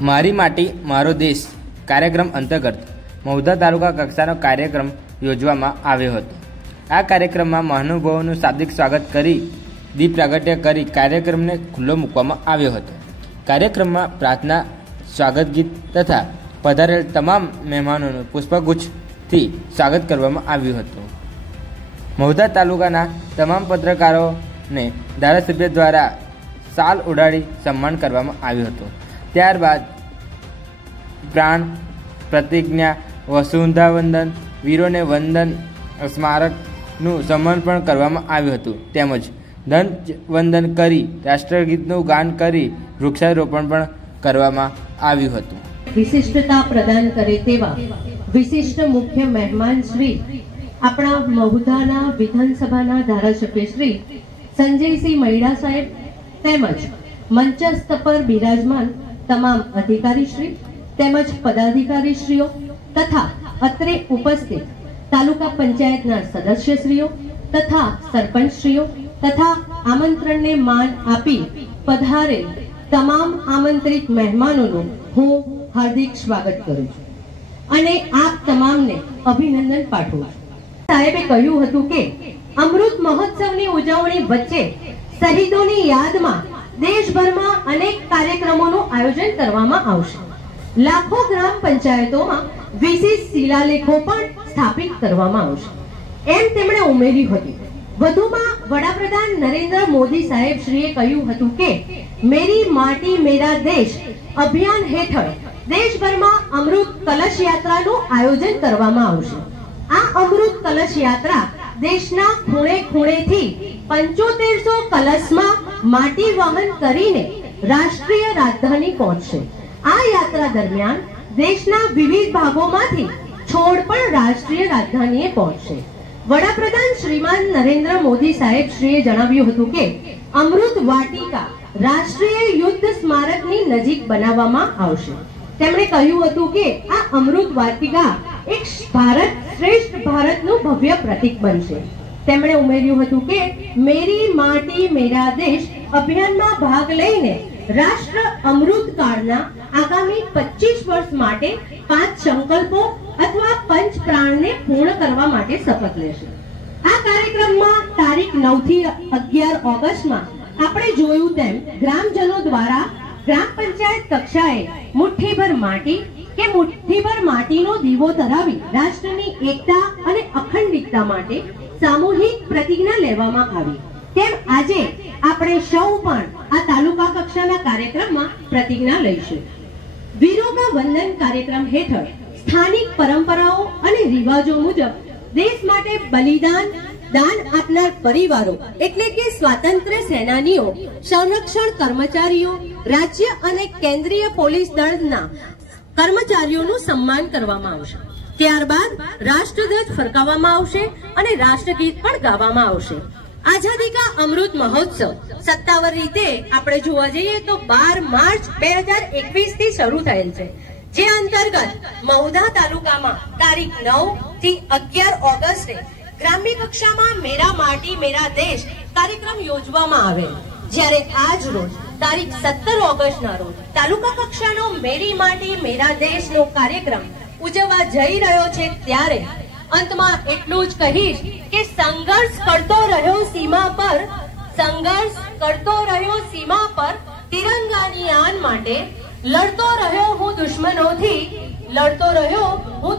મારી માટી મારો દેશ કાર્યક્રમ અંતર્ગત મહુધા તાલુકા કક્ષાનો કાર્યક્રમ યોજવામાં આવ્યો હતો। આ કાર્યક્રમમાં મહાનુભાવોનું શાબ્દિક સ્વાગત કરી દીપ પ્રાગટ્ય કરી કાર્યક્રમને ખુલ્લો મૂકવામાં આવ્યો હતો। કાર્યક્રમમાં પ્રાર્થના, સ્વાગત ગીત તથા પધારેલ તમામ મહેમાનોનું પુષ્પગુચ્છથી સ્વાગત કરવામાં આવ્યું હતું। મહુધા તાલુકાના તમામ પત્રકારોને ધારાસભ્ય દ્વારા શાલ ઉડાડી સન્માન કરવામાં આવ્યું હતું। ત્યારબાદ પ્રાણ પ્રતિજ્ઞા, વસુંધરા વંદન, વીરોને વંદન સ્મારકનું સમર્પણ કરવામાં આવ્યું હતું। તેમજ ધ્વજવંદન કરી રાષ્ટ્રગીતનું ગાન કરી વૃક્ષારોપણ પણ કરવામાં આવ્યું હતું। વિશિષ્ટતા પ્રદાન કરે તેવા વિશિષ્ટ મુખ્ય મહેમાન શ્રી આપણા મહુધાના વિધાનસભાના ધારાસભ્ય શ્રી સંજયસિંહ મૈડા સાહેબ તેમજ મંચસ્થ પર બિરાજમાન તમામ અધિકારીશ્રી તેમજ પદાધિકારીશ્રીઓ તથા અત્રે ઉપસ્થિત તાલુકા પંચાયતના સદસ્યશ્રીઓ તથા સરપંચશ્રીઓ તથા આમંત્રણને માન આપી પધારેલ તમામ આમંત્રિત મહેમાનોનું હું હાર્દિક સ્વાગત કરું છું અને આપ તમામને અભિનંદન પાઠવું છું। સાહેબે કહ્યું હતું કે અમૃત મહોત્સવની ઉજવણી વચ્ચે શહીદોની યાદમાં દેશભરમાં અનેક કાર્યક્રમોનું આયોજન કરવામાં આવશે। લાખો ગ્રામ પંચાયતોમાં વિશેષ શિલાલેખો પણ સ્થાપિત કરવામાં આવશે એમ તેમણે ઉમેર્યું હતું। વધુમાં વડાપ્રધાન નરેન્દ્ર મોદી સાહેબ શ્રીએ કહ્યું હતું કે મેરી માટી મેરા દેશ અભિયાન હેઠળ દેશભરમાં અમૃત કલશ યાત્રાનું આયોજન કરવામાં આવશે। આ અમૃત કલશ યાત્રા દેશના ખૂણે ખૂણેથી 7500 કલશમાં માટી વહન કરીને રાષ્ટ્રીય રાજધાની પહોંચશે। આ યાત્રા દરમિયાન દેશના વિવિધ ભાગોમાંથી છોડ પણ રાષ્ટ્રીય રાજધાનીએ પહોંચશે। વડાપ્રધાન શ્રીમાન નરેન્દ્ર મોદી સાહેબ શ્રીએ જણાવ્યું હતું કે અમૃત વાટિકા રાષ્ટ્રીય યુદ્ધ સ્મારકની નજીક બનાવવામાં આવશે। તેમણે કહ્યું હતું કે આ અમૃત વાટિકા એક ભારત શ્રેષ્ઠ ભારતનું ભવ્ય પ્રતીક બનશે। તેમણે ઉમેર્યું હતું કે મેરી માટી મેરા દેશ અભિયાનમાં ભાગ લઈને રાષ્ટ્ર અમૃત કાળના આગામી 25 વર્ષ માટે 5 સંકલ્પો અથવા પંચ પ્રાણને પૂર્ણ કરવા માટે શપથ લેશે। આ કાર્યક્રમમાં તારીખ 9 થી 11 ઓગસ્ટમાં આપણે જોયું તેમ ગ્રામજનો દ્વારા ગ્રામ પંચાયત કક્ષાએ મુઠ્ઠીભર માટી કે મુઠ્ઠીભર માટીનો દીવો ધરાવી રાષ્ટ્રની એકતા અને અખંડિતતા માટે સામૂહિક પ્રતિજ્ઞા લેવામાં આવી। તેમ આજે આપણે સૌ પણ આ તાલુકા કક્ષાના કાર્યક્રમમાં પ્રતિજ્ઞા લઈશું। વીરોના વંદન કાર્યક્રમ હેઠળ સ્થાનિક પરંપરાઓ અને રિવાજો મુજબ દેશ માટે બલિદાન દાન આપનાર પરિવારો એટલે કે સ્વાતંત્ર્ય સેનાનીઓ, સંરક્ષણ કર્મચારીઓ, રાજ્ય અને કેન્દ્રીય પોલીસ દળના કર્મચારીઓનું સન્માન કરવામાં આવશે। ત્યારબાદ રાષ્ટ્રધ્વજ ફરકાવવામાં આવશે અને રાષ્ટ્રગીત પણ ગાવામાં આવશે। આઝાદી કા અમૃત મહોત્સવ સત્તાવાર રીતે આપણે જોવા જઈએ તો 12 માર્ચ 2021 થી શરૂ થયેલ છે, જે અંતર્ગત મહુધા તાલુકામાં તારીખ 9 થી 11 ઓગસ્ટે ગ્રામ્ય કક્ષામાં મેરા માટી મેરા દેશ કાર્યક્રમ યોજવામાં આવેલ, જ્યારે આજ રોજ તારીખ 17 ઓગસ્ટના રોજ તાલુકા કક્ષાનો મેરી માટી મેરા દેશનો કાર્યક્રમ ઉજવવા જઈ રહ્યો છે। ત્યારે અંતમાં એટલું જ કહીશ કે સંઘર્ષ કરતો રહ્યો સીમા પર તિરંગાની આન માટે લડતો રહ્યો હું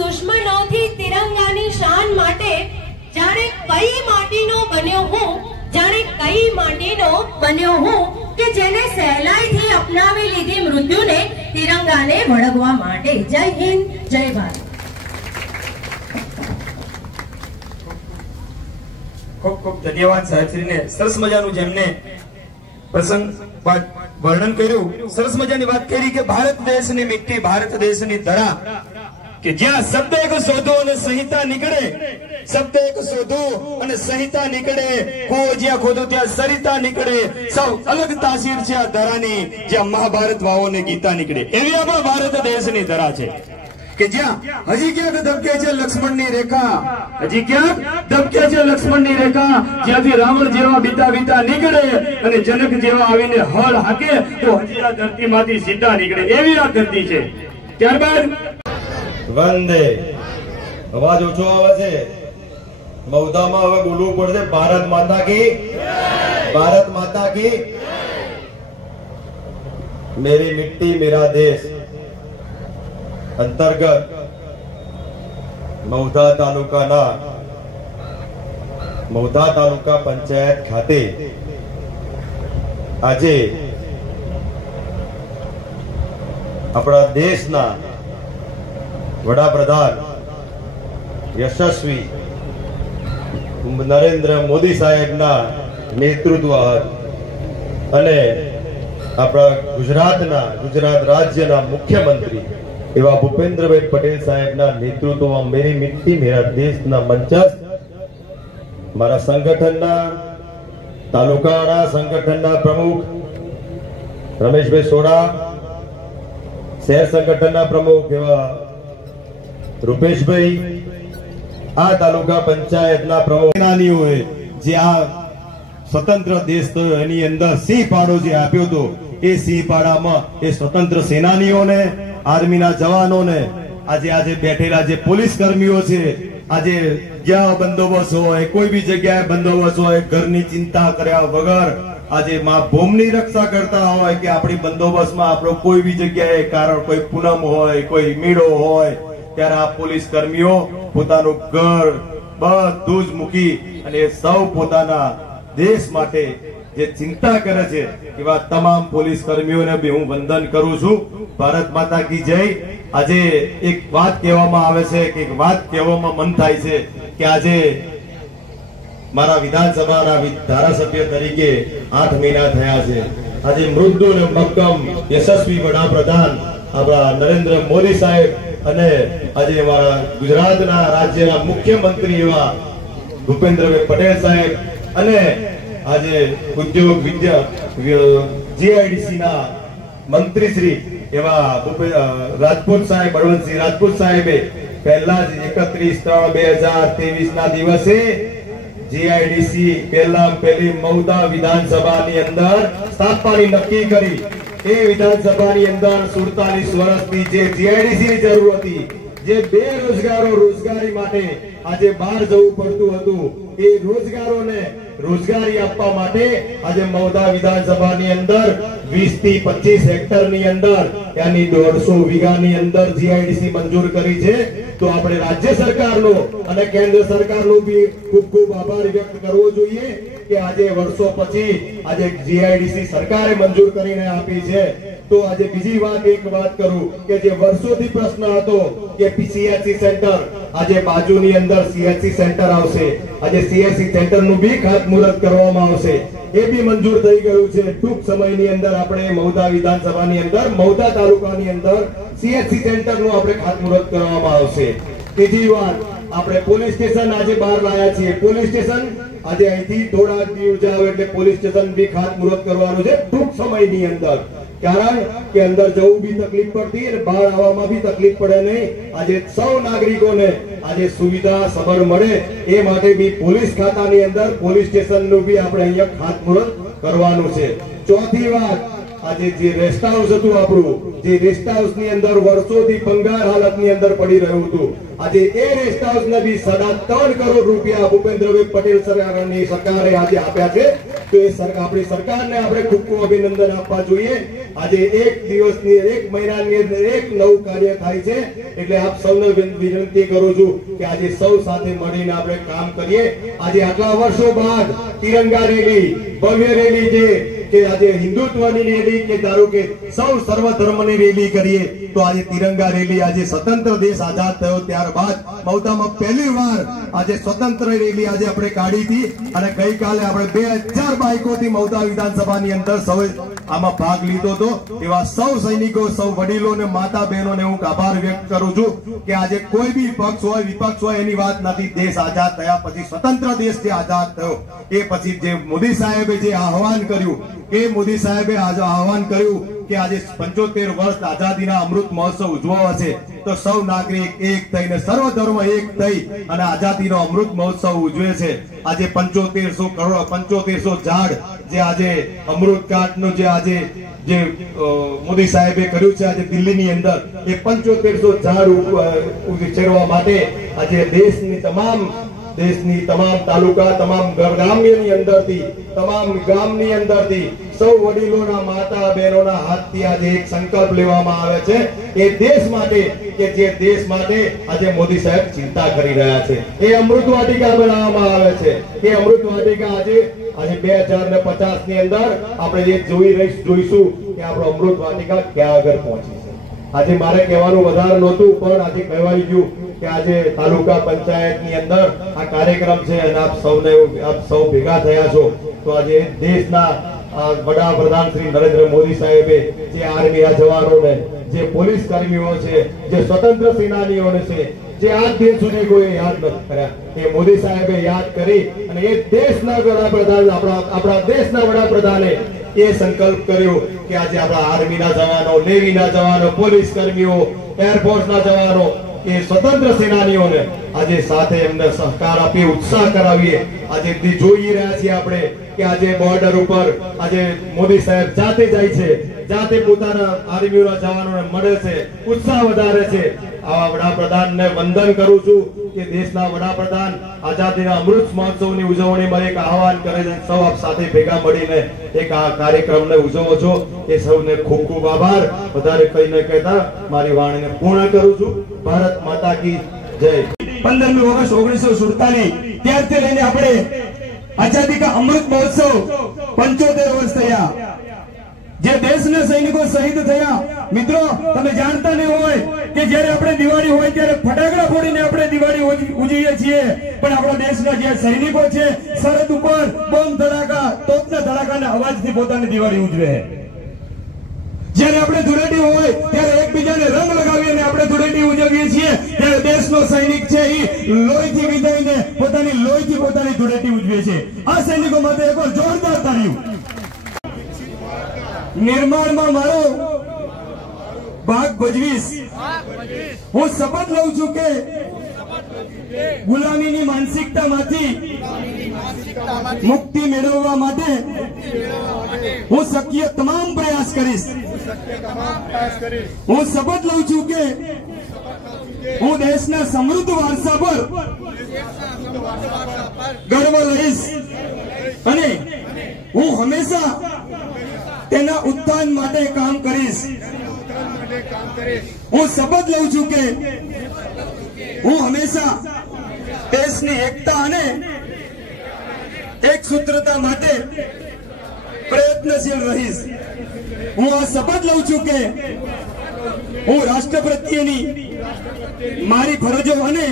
દુશ્મનોથી તિરંગાની શાન માટે। જાણે કઈ માટીનો બન્યો હું કે જેને સહેલાઈથી અપનાવી લીધી મૃત્યુને તિરંગાને વળગવા માટે। જય હિન્દ, જય ભારત। ખૂબ ખૂબ ધન્યવાદ સાહેબશ્રીને। સરસ મજાનું જેમને પ્રસંગ વર્ણન કર્યું, સરસ મજાની વાત કરી કે ભારત દેશની મિટ્ટી, ભારત દેશની ધરા કે જ્યાં શબ્દ એક શોધો અને સંહિતા નીકળે, શબ્દ એક શોધો અને સંહિતા નીકળે, કૂવો જ્યાં ખોદો ત્યાં સરિતા નીકળે। સૌ અલગ તાસીર છે આ ધરાની, જ્યાં મહાભારત વાવો ને ગીતા નીકળે, એવી આપણા ભારત દેશની ધરા છે। કે જ્યાં હજી ક્યાંક ધબકે છે લક્ષ્મણની રેખા, હજી ક્યાંક ધબકે છે લક્ષ્મણની રેખા, જ્યાંથી રાવણ જેવા બીતા બીતા નીકળે અને જનક જેવા આવીને હળ હાકે તો હજી આ ધરતીમાંથી સીતા નીકળે, એવી આ ધરતી છે. ત્યારબાદ વંદે અવાજ ઓછો આવે છે, મૌદામાં હવે બોલવું પડશે. ભારત માતા કી, ભારત માતા કી. મેરી મિટ્ટી મેરા દેશ અંતર્ગત મૌધા તાલુકા પંચાયત ખાતે આજે આપણા દેશના વડાપ્રધાન યશસ્વી નરેન્દ્ર મોદી સાહેબના નેતૃત્વ અને આપણા ગુજરાત રાજ્યના મુખ્યમંત્રી એવા ભૂપેન્દ્રભાઈ પટેલ સાહેબના નેતૃત્વમાં મેરી મિટ્ટી મેરા દેશના મંચસ્થ મારા સંગઠનના તાલુકાના સંગઠનના પ્રમુખ રમેશભાઈ સોડા, શહેર સંગઠનના પ્રમુખ એવા રૂપેશભાઈ, આ તાલુકા પંચાયતના પ્રમુખ નાનીઓએ જે આ સ્વતંત્ર દેશ થયો એની અંદર સિંહ પાડો જે આપ્યો હતો, એ સિંહ પાડામાં એ સ્વતંત્ર સેનાનીઓને, આર્મીના જવાનોને, આજે બેઠેલા જે પોલીસ કર્મીઓ છે, આજે જ્યાં બંદોબસ્ત હોય, કોઈ બી જગ્યાએ બંદોબસ્ત હોય, ઘરની ચિંતા કર્યા વગર આજે મા ભૂમની રક્ષા કરતા હોય કે આપણી બંદોબસ્તમાં આપણો કોઈ બી જગ્યાએ કારણ કોઈ પૂનમ હોય, કોઈ મેળો હોય, ત્યારે આ પોલીસ કર્મીઓ પોતાનું ઘર બધું જ મૂકી અને સૌ પોતાના દેશ માટે જે ચિંતા કરે છે એવા તમામ પોલીસ કર્મીઓને બી હું વંદન કરું છું. ભારત માતા કી જય. આજે એક વાત કહેવામાં આવે છે કે એક વાત કહેવામાં મન થાય છે કે આજે મારા વિધાનસભાના ધારાસભ્ય તરીકે 8 મહિના થયા છે. આજે મૃદુ અને મક્કમ યશસ્વી વડાપ્રધાન આપણા નરેન્દ્ર મોદી સાહેબ અને આજે અમારા ગુજરાતના રાજ્યના મુખ્યમંત્રી એવા ભૂપેન્દ્રભાઈ પટેલ સાહેબ અને આજે ઉદ્યોગ જીઆઈડીસી ના મંત્રી શ્રી એવા રાજપૂત સાહેબ, બળવંતસિંહ રાજપૂત સાહેબે પહેલા જ 31/3/2023 ના દિવસે જીઆઈડીસી પહેલી મૌદા વિધાનસભાની અંદર સ્થાપવાની નક્કી કરી. એ વિધાનસભાની અંદર 47 વર્ષથી જે જીઆઈડીસી ની જરૂર હતી, જે બેરોજગારો રોજગારી માટે આજે બહાર જવું પડતું હતું, એ રોજગારોને રોજગારી આપવા માટે આજે મૌદા વિધાનસભાની અંદર 20 થી 25 હેક્ટરની અંદર यानी 150 વીઘાની અંદર જીઆઈડીસી મંજૂર કરી છે. તો આપણે રાજ્ય સરકારનો અને કેન્દ્ર સરકારનો બી ખૂબ ખૂબ આભાર વ્યક્ત કરવો જોઈએ કે આજે વર્ષો પછી આજે જીઆઈડીસી સરકારે મંજૂર કરીને આપી છે. તો આજે બીજી એક વાત કરું કે જે વર્ષોથી પ્રશ્ન હતો કે સીએચસી સેન્ટર, આજે બાજુની અંદર સીએચસી સેન્ટર આવશે. આજે સીએચસી સેન્ટરનું બી ખાતમુહૂર્ત કરવામાં આવશે, એ બી મંજૂર થઈ ગયું છે. ટૂંક સમયની અંદર આપણે મૌદા વિધાનસભાની અંદર મૌદા તાલુકાની અંદર સીએચસી સેન્ટરનું આપણે ખાતમુહૂર્ત કરવામાં આવશે. ત્રીજી વાત, આપણે પોલીસ સ્ટેશન આજે બહાર લાયા છીએ. પોલીસ સ્ટેશન આજે અહીંથી થોડા દૂર જાવ એટલે પોલીસ સ્ટેશન બી ખાતમુહૂર્ત કરવાનું છે ટૂંક સમયની અંદર. કારણ કે અંદર જવું બી તકલીફ પડતી અને બહાર આવવામાં બી તકલીફ પડે નહીં. આજે સૌ નાગરિકોને આજે સુવિધા સબર મળે એ માટે બી પોલીસ ખાતાની અંદર પોલીસ સ્ટેશનનું બી આપણે અહીંયા ખાતમુહૂર્ત કરવાનું છે. ચોથી વાત, આજે જે રેસ્ટ હાઉસ હતું આપણું, જે રેસ્ટ હાઉસ ની અંદર વર્ષોથી ભંગાર હાલતની અંદર પડી રહ્યું હતું, આજે એ રેસ્ટ હાઉસ ને બી 3.5 કરોડ રૂપિયા ભૂપેન્દ્રભાઈ પટેલ સરકારની સરકારે આજે આપ્યા છે. તો એ આપણી સરકારને આપણે ખૂબ ખૂબ અભિનંદન આપવા જોઈએ. આજે એક દિવસની, એક મહિનાની અંદર એક નવું કાર્ય થાય છે. એટલે આપ સૌને વિનંતી કરું છું કે આજે સૌ સાથે મળીને આપણે કામ કરીએ. આજે આટલા વર્ષો બાદ તિરંગા રેલી, ભવ્ય રેલી જે કે આજે હિન્દુત્વની રેલી કે ધારો કે સૌ સર્વ ધર્મની રેલી કરીએ, તો આજે તિરંગા રેલી, આજે સ્વતંત્ર દેશ આઝાદ થયો ત્યારબાદ મૌદામાં પહેલી વાર આજે સ્વતંત્ર રેલી આજે આપણે કાઢી હતી. અને ગઈકાલે આપણે 2000 બાઇકોથી મૌદા વિધાનસભાની અંદર સૌએ આમાં ભાગ લીધો હતો. એવા સૌ સૈનિકો, સૌ વડીલો ને માતા બહેનોને હું આભાર વ્યક્ત કરું છું કે આજે કોઈ બી પક્ષ હોય વિપક્ષ હોય એની વાત નથી. દેશ આઝાદ થયા પછી, સ્વતંત્ર દેશ જે આઝાદ થયો એ પછી જે મોદી સાહેબે જે આહવાન કર્યું, એ મોદી સાહેબે આહવાન કર્યું કે આજે 75 વર્ષ આઝાદીના અમૃત મહોત્સવ ઉજવવા છે તો સૌ નાગરિક એક થઈને સર્વ ધર્મ એક થઈ અને આઝાદીનો અમૃત મહોત્સવ ઉજવે છે। આજે 7500 ઝાડ જે આજે અમૃત કાંઠનું જે આજે જે મોદી સાહેબે કર્યું છે આજે દિલ્હીની અંદર એ 7500 ઝાડ ઉછેરવા માટે આજે દેશની તમામ તાલુકા તમામ ગામની અંદરથી તમામ ગામની અંદરથી સૌ વડીલોના માતા બહેનોના હાથથી આજે એક સંકલ્પ લેવામાં આવે છે એ દેશ માટે કે જે દેશ માટે આજે મોદી સાહેબ ચિંતા કરી રહ્યા છે એ અમૃત વાટિકા બનાવવામાં આવે છે એ અમૃત વાટિકા આજે 2050 ની અંદર આપણે જે જોઈશું કે આપણો અમૃત વાટિકા ક્યાં આગળ પહોંચી છે। આજે મારે કહેવાનું વધારે નહોતું પણ આજે કહેવાઈ ગયું કે આજે તાલુકા પંચાયતની અંદર આ કાર્યક્રમ છે અને આપ સૌ ભેગા થયા છો તો આજે દેશના વડાપ્રધાન શ્રી નરેન્દ્ર મોદી સાહેબે જે આર્મી જવાનોને જે પોલીસ કર્મીઓ છે જે સ્વતંત્ર સેનાનીઓને છે જે આજ દિન સુધી કોઈ યાદ નથી કર્યા એ મોદી સાહેબે યાદ કરી અને એ દેશના વડાપ્રધાન આપણા દેશના વડાપ્રધાને એ સંકલ્પ કર્યો કે આજે આપણા આર્મીના જવાનો નેવીના જવાનો પોલીસ કર્મીઓ એરફોર્સના જવાનો એ સ્વતંત્ર સેનાનીઓને આજે સાથે એમને સહકાર આપી ઉત્સાહ કરાવીએ। આજે જોઈ રહ્યા છીએ આપણે કે આજે બોર્ડર ઉપર આજે મોદી સાહેબ જાતે જાય છે જાતે પોતાના આર્મીના જવાનોને મળે છે ઉત્સાહ વધારે છે। આવા વડાપ્રધાનને વંદન કરું છું કે દેશના વડાપ્રધાન આઝાદીના અમૃત મહોત્સવની ઉજવણીમાં એક આહવાન કરે છે સૌ આપ સાથે ભેગા મળીને એક આ કાર્યક્રમને ઉજવો છો એ સૌને ખૂબ ખૂબ આભાર। વધારે કઈ ન કહેતા મારી વાણીને પૂર્ણ કરું છું। ભારત માતા કી જય। 15મી ઓગસ્ટ 1947 ત્યારથી લઈને આપણે આઝાદી કા અમૃત મહોત્સવ 75 વર્ષ થયા જે દેશના સૈનિકો શહીદ થયા। મિત્રો તમે જાણતા નહીં હોય કે જ્યારે આપણે દિવાળી હોય ત્યારે ફટાકડા ફોડીને આપણે દિવાળી ઉજવીએ છીએ પણ આપણા દેશના જે સૈનિકો છે સરહદ ઉપર બોમ્બ ધડાકા તોપના ધડાકાના અવાજથી પોતાની દિવાળી ઉજવે છે। જ્યારે આપણે ધૂળેટી હોય ત્યારે એકબીજાને રંગ લગાવીને આપણે ધૂળેટી ઉજવીએ છીએ ત્યારે દેશનો સૈનિક છે એ લોહીથી વિદાઈને પોતાની ધૂળેટી ઉજવે છે। આ સૈનિકો માટે એકવાર જોરદાર તાળીઓ। નિર્માણમાં મારો ભાગ ભજવીશ। હું શપથ લઉં છું કે ગુલામીની માનસિકતામાંથી મુક્તિ મેળવવા માટે હું શક્ય તમામ પ્રયાસ કરીશ। હું શપથ લઉં છું કે હું દેશના સમૃદ્ધ વારસા પર ગર્વ લઈશ અને હું હંમેશા તેના ઉત્થાન માટે કામ કરીશ। હું શપથ લઉં છું કે હું હંમેશા દેશની એકતા અને એક સૂત્રતા માટે પ્રયત્નશીલ રહીશ। હું આ શપથ લઉં છું કે હું રાષ્ટ્ર પ્રત્યેની મારી ફરજો અને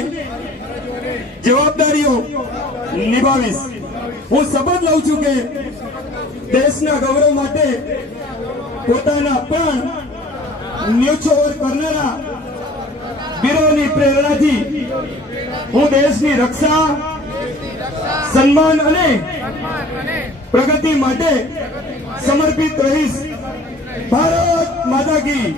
જવાબદારીઓ નિભાવીશ। હું શપથ લઉં છું કે દેશના ગૌરવ માટે પોતાના પ્રાણ ન્યોછાવર કરનારા વીરોની પ્રેરણાથી હું દેશની રક્ષા સન્માન અને પ્રગતિ માટે સમર્પિત રહીશ। ભારત માતા કી